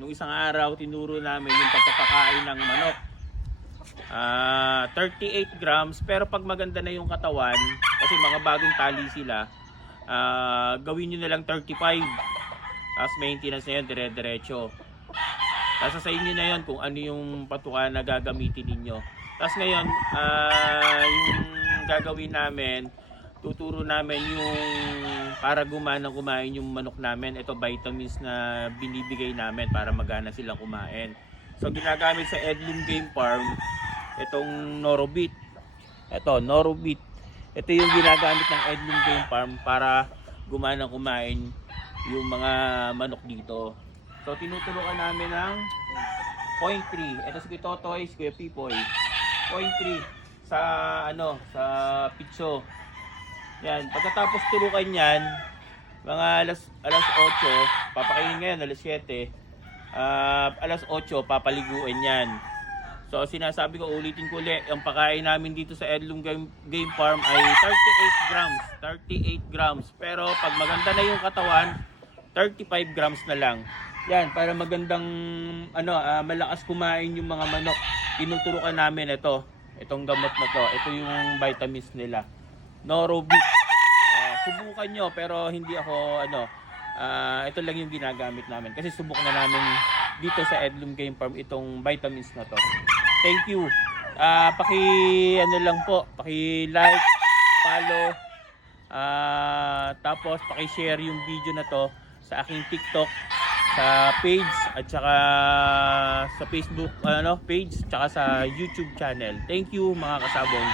Nung isang araw, tinuro namin yung pagpapakain ng manok. 38 grams, pero pag maganda na yung katawan, kasi mga bagong tali sila, gawin nyo na lang 35. Tapos maintenance na yun, dire-diretso. Tapos sa inyo na yun kung ano yung patukan na gagamitin ninyo. Tapos ngayon, yung gagawin namin, tuturo namin yung para gumanang kumain yung manok namin. Ito vitamins na binibigay namin para magana silang kumain. So ginagamit sa Edlum Game Farm, itong Norobit. Ito, Norobit. Ito yung ginagamit ng Edlum Game Farm para gumanang kumain yung mga manok dito. So tinuturukan namin ng 0.3. Ito si Kuya Totoy, si Kuya Pipoy. 0.3 sa sa pitso. Yan, pagkatapos turukan yan, mga alas 8, papakainin ngayon alas 7. Alas 8 papaliguan yan. So sinasabi ko, ulitin ko ulit, ang pakain namin dito sa Edlum Game Farm ay 38 grams. 38 grams. Pero pag maganda na yung katawan, 35 grams na lang. Yan, para magandang malakas kumain yung mga manok. Tinuturukan namin itong gamot na to. Ito yung vitamins nila. Norobit. Subukan nyo, pero hindi ako ito lang yung ginagamit namin. Kasi subok na namin dito sa Edlum Game Farm itong vitamins na to. Thank you. Lang po, paki-like, follow, tapos paki-share yung video na to sa aking TikTok, sa page at saka sa Facebook page at saka sa YouTube channel. Thank you mga kasabong.